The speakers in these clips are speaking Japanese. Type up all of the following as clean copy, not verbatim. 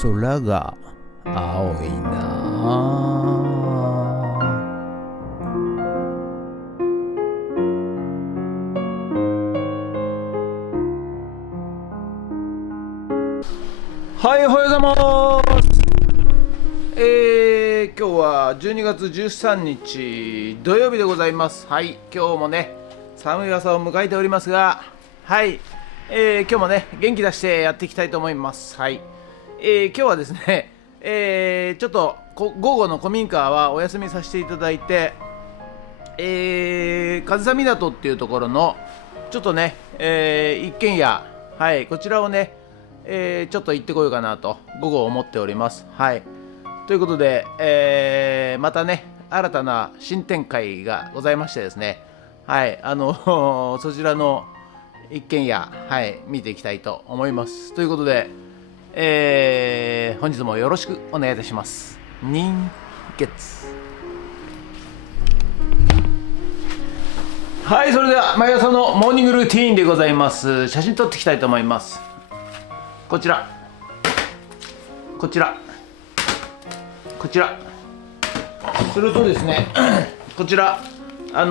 空が青いな。はい、おはようございます。今日は12月13日土曜日でございます。はい、今日もね寒い朝を迎えておりますが、はい、今日もね元気出してやっていきたいと思います。はい、今日はですね、ちょっと午後の古民家はお休みさせていただいて、上総港っていうところのちょっとね、一軒家、はい、こちらをね、ちょっと行ってこようかなと午後思っております。はい、ということで、またね新たな新展開がございましてですね、はい、そちらの一軒家、はい、見ていきたいと思います。ということで、本日もよろしくお願いいたします。人月。はい、それでは毎朝のモーニングルーティーンでございます。写真撮っていきたいと思います。こちらするとですねこちらサー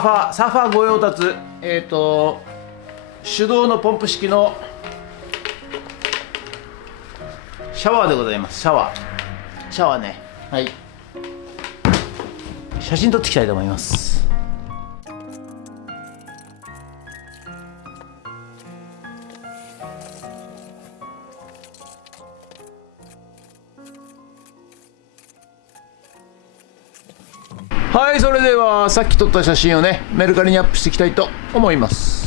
ファー御用達手動のポンプ式のシャワーでございます。シャワーね、はい、写真撮っていきたいと思います。はい、それではさっき撮った写真をねメルカリにアップしていきたいと思います。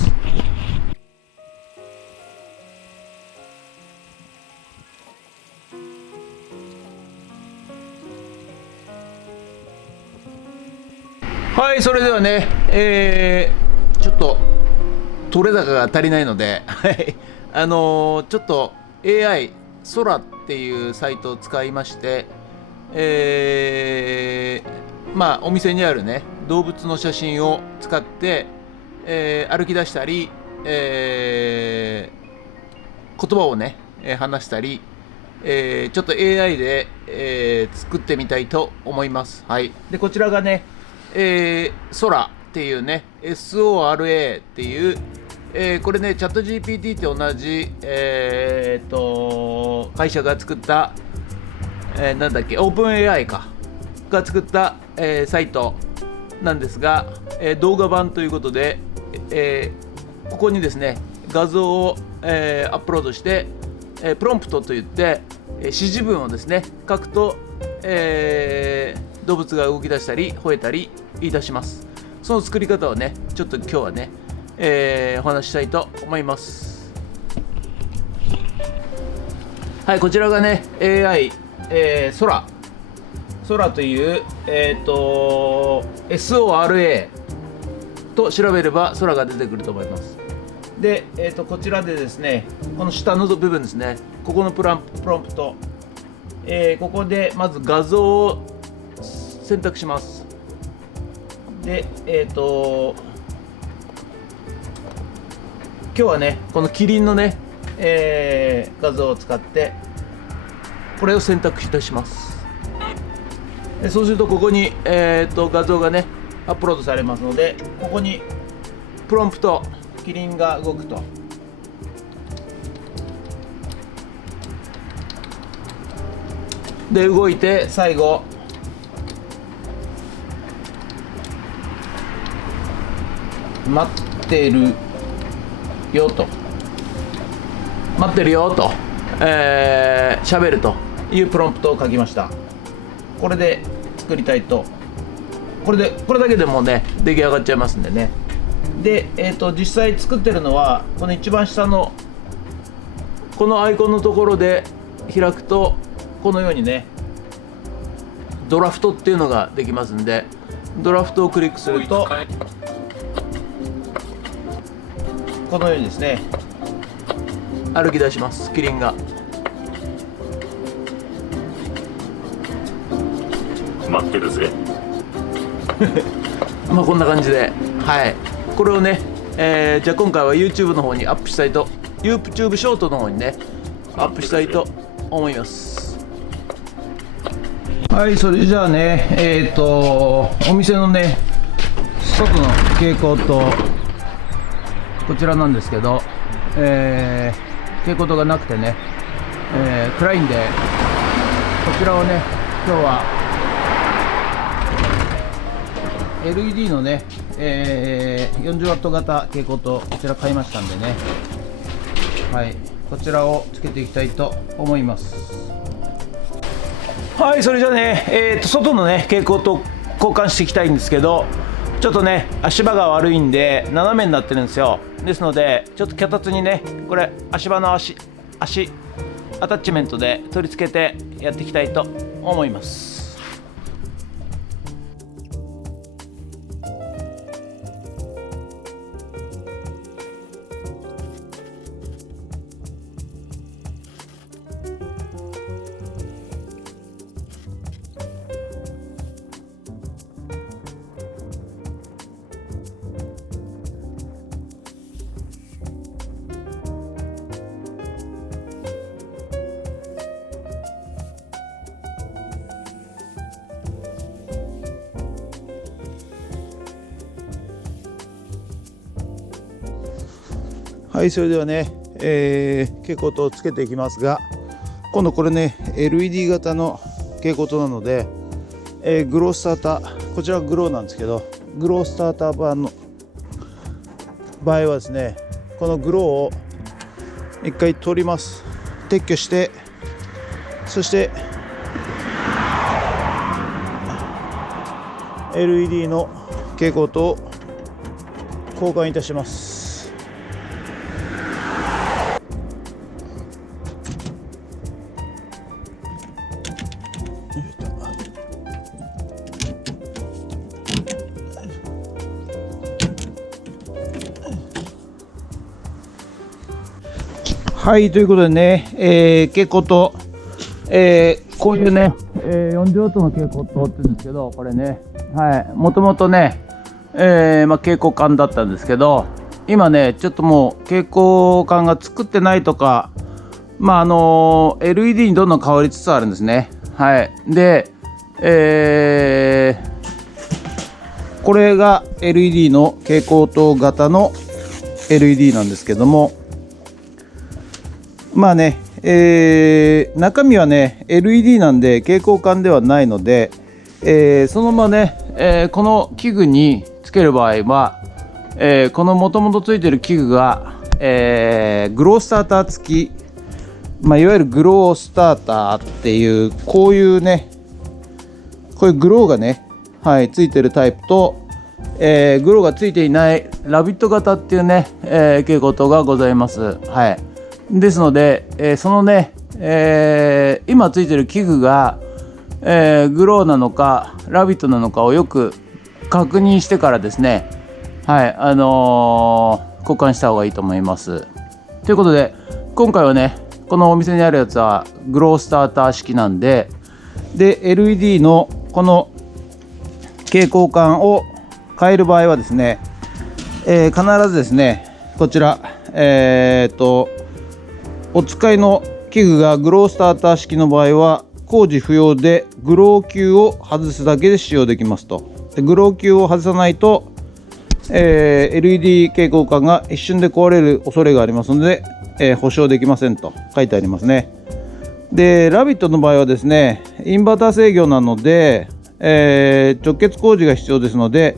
はい、それではね、ちょっと取れ高が足りないのでちょっと AI 空っていうサイトを使いまして、まあお店にあるね動物の写真を使って、歩き出したり、言葉をね話したり、ちょっと AI で、作ってみたいと思います。はい、でこちらがね、空っていうね SORA っていう、これねチャット GPT と同じ、会社が作った、なんだっけオープン AI かが作った、サイトなんですが、動画版ということで、ここにですね画像を、アップロードして、プロンプトといって、指示文をですね書くと、動物が動き出したり吠えたりいたします。その作り方をねちょっと今日はね、お話ししたいと思います。はい、こちらがね AI、空という、SORA と調べれば空が出てくると思います。で、こちらでですねこの下の部分ですね、ここのプロンプト、ここでまず画像を選択します。で今日はねこのキリンのね、画像を使ってこれを選択いたします。でそうするとここに、画像がねアップロードされますので、ここにプロンプトキリンが動くと。で動いて最後待ってるよと喋るというプロンプトを書きました。これで作りたいと、これだけでもね出来上がっちゃいますんでね。で、実際作ってるのはこの一番下のこのアイコンのところで開くとこのようにねドラフトっていうのができますんで、ドラフトをクリックするとこのようにですね歩き出します。キリンが待ってるぜまあこんな感じで、はい、これをね、じゃあ今回は YouTube の方にアップしたいと YouTube ショートの方にねアップしたいと思います。はい、それじゃあね、お店のね外の蛍光灯、こちらなんですけど、蛍光灯がなくてね、暗いんで、こちらをね今日は LED のね、40W 型蛍光灯、こちら買いましたんでね、はい、こちらをつけていきたいと思います。はい、それじゃあね、外のね蛍光灯交換していきたいんですけど、ちょっとね足場が悪いんで斜めになってるんですよ。ですのでちょっと脚立にね、これ足場の足アタッチメントで取り付けてやっていきたいと思います。はい、それではね、蛍光灯をつけていきますが、今度これね LED 型の蛍光灯なので、グロースターター、こちらはグローなんですけど、グロースターター版の場合はですね、このグローを一回取ります。撤去して、そして LED の蛍光灯を交換いたします。はい、ということでね、蛍光灯、こういうね、40W の蛍光灯って言うんですけど、これね、はい、もともとね、蛍光管だったんですけど、今ねちょっともう蛍光管が作ってないとか、LED にどんどん変わりつつあるんですね。はい、で、これが LED の蛍光灯型の LED なんですけども、まあね、中身はね LED なんで蛍光管ではないので、そのままね、この器具につける場合は、このもともとついてる器具が、グロースターター付き、いわゆるグロースターターっていう、こういうね、こういうグローがね、はい、ついてるタイプと、グローがついていないラビット型っていうね、蛍光灯がございます。はい、ですので、そのね、今ついてる器具が、グローなのかラビットなのかをよく確認してからですね、はい、交換した方がいいと思います。ということで今回はね、このお店にあるやつはグロースターター式なんで、LED のこの蛍光管を変える場合はですね、必ずですね、こちら、お使いの器具がグロースターター式の場合は工事不要で、グロー球を外すだけで使用できますと。でグロー球を外さないと、LED 蛍光管が一瞬で壊れる恐れがありますので、保証できませんと書いてありますね。でラビットの場合はですね、インバーター制御なので、直結工事が必要ですので、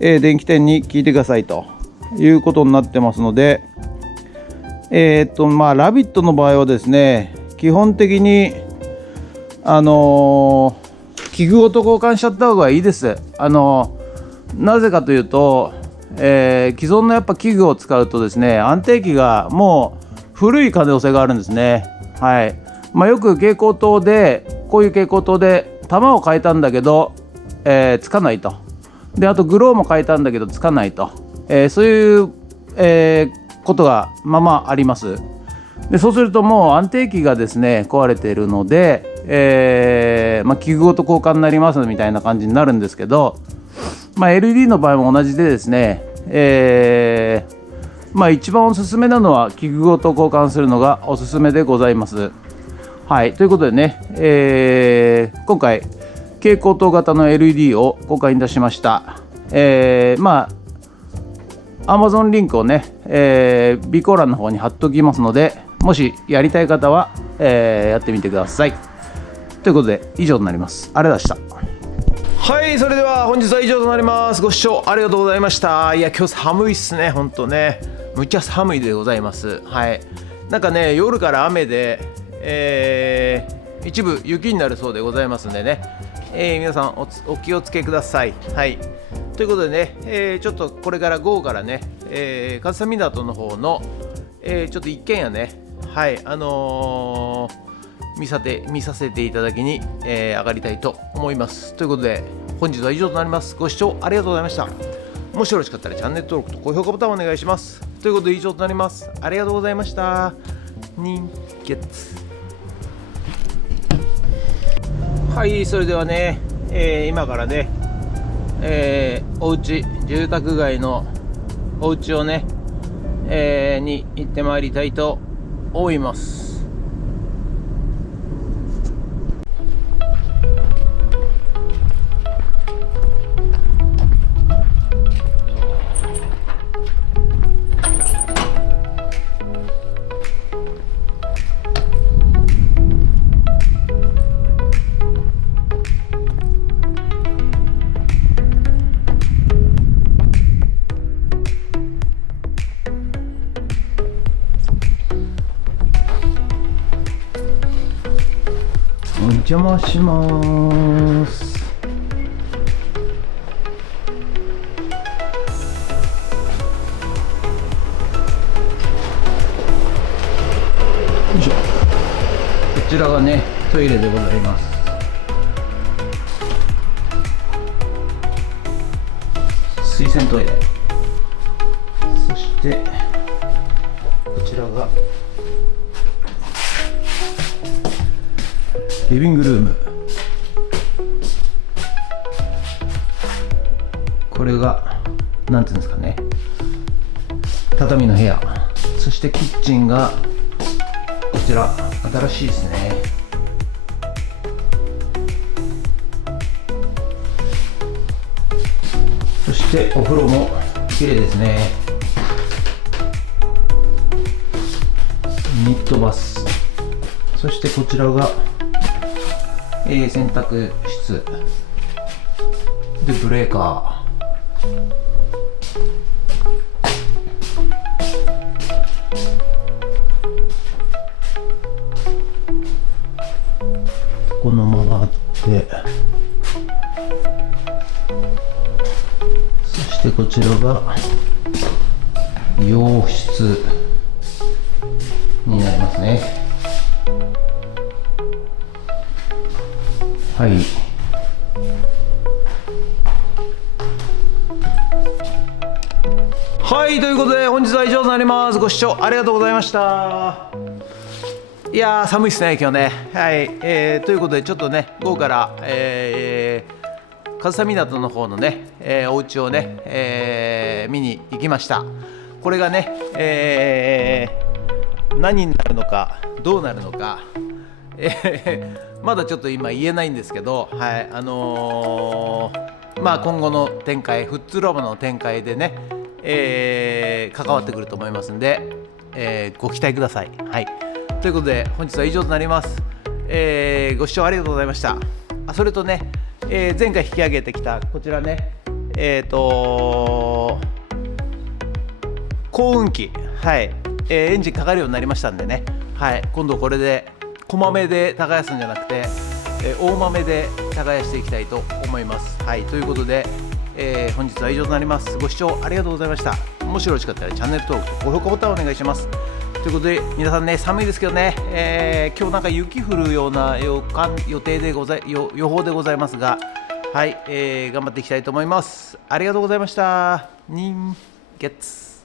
電気店に聞いてくださいということになってますので、ラビットの場合はですね、基本的に器具ごと交換しちゃった方がいいです。なぜかというと、既存のやっぱ器具を使うとですね、安定器がもう古い可能性があるんですね。はい、よく蛍光灯で、こういう蛍光灯で玉を変えたんだけど、つかないと。であとグローも変えたんだけどつかないと、そういう、ことがあります。でそうするともう安定器がですね壊れているので、器具ごと交換になりますみたいな感じになるんですけど、LED の場合も同じでですね、一番おすすめなのは器具ごと交換するのがおすすめでございます。はい、ということでね、今回蛍光灯型の LED を公開いたしました。まあ Amazon リンクをね、備考欄の方に貼っておきますので、もしやりたい方は、やってみてください。ということで以上となります。ありがとうございました。はい、それでは本日は以上となります。ご視聴ありがとうございました。いや、今日寒いっすね、ほんとね。むっちゃ寒いでございます。はい。なんかね、夜から雨で、一部雪になるそうでございますんでね、皆さんお気をつけください。はい。ということでね、ちょっとこれから午後からね、上総港の方の、ちょっと一軒家ね、はい、見させていただきに、上がりたいと思います。ということで本日は以上となります。ご視聴ありがとうございました。もしよろしかったらチャンネル登録と高評価ボタンをお願いします。ということで以上となります。ありがとうございました。人月。はい、それではね、今からね、お家、住宅街のお家をね、に行ってまいりたいと思います。お邪魔します。よいしょ。こちらがね、トイレでございます。水洗トイレ。そしてこちらがリビングルーム。これがなんていうんですかね、畳の部屋。そしてキッチンがこちら、新しいですね。そしてお風呂も綺麗ですね。ニットバス。そしてこちらが洗濯室でブレーカー。このままあって、そしてこちらが洋室になりますね。はい。はい、ということで本日は以上となります。ご視聴ありがとうございました。いやー、寒いですね今日ね。はい、ということでちょっとね、午後から、上総港の方のね、お家をね、見に行きました。これがね、何になるのかどうなるのか、まだちょっと今言えないんですけど、はい、まあ今後の展開、富津ラボの展開でね、関わってくると思いますんで、ご期待ください。はい、ということで本日は以上となります。ご視聴ありがとうございました。それとね、前回引き上げてきたこちらね、幸運機、はい、エンジンかかるようになりましたんでね、はい、今度これで小豆で耕すんじゃなくて、大豆で耕していきたいと思います。はい、ということで、本日は以上となります。ご視聴ありがとうございました。もしよろしかったらチャンネル登録と高評価ボタンをお願いします。ということで皆さんね、寒いですけどね、今日なんか雪降るような予報でございますが、はい、頑張っていきたいと思います。ありがとうございました。人月。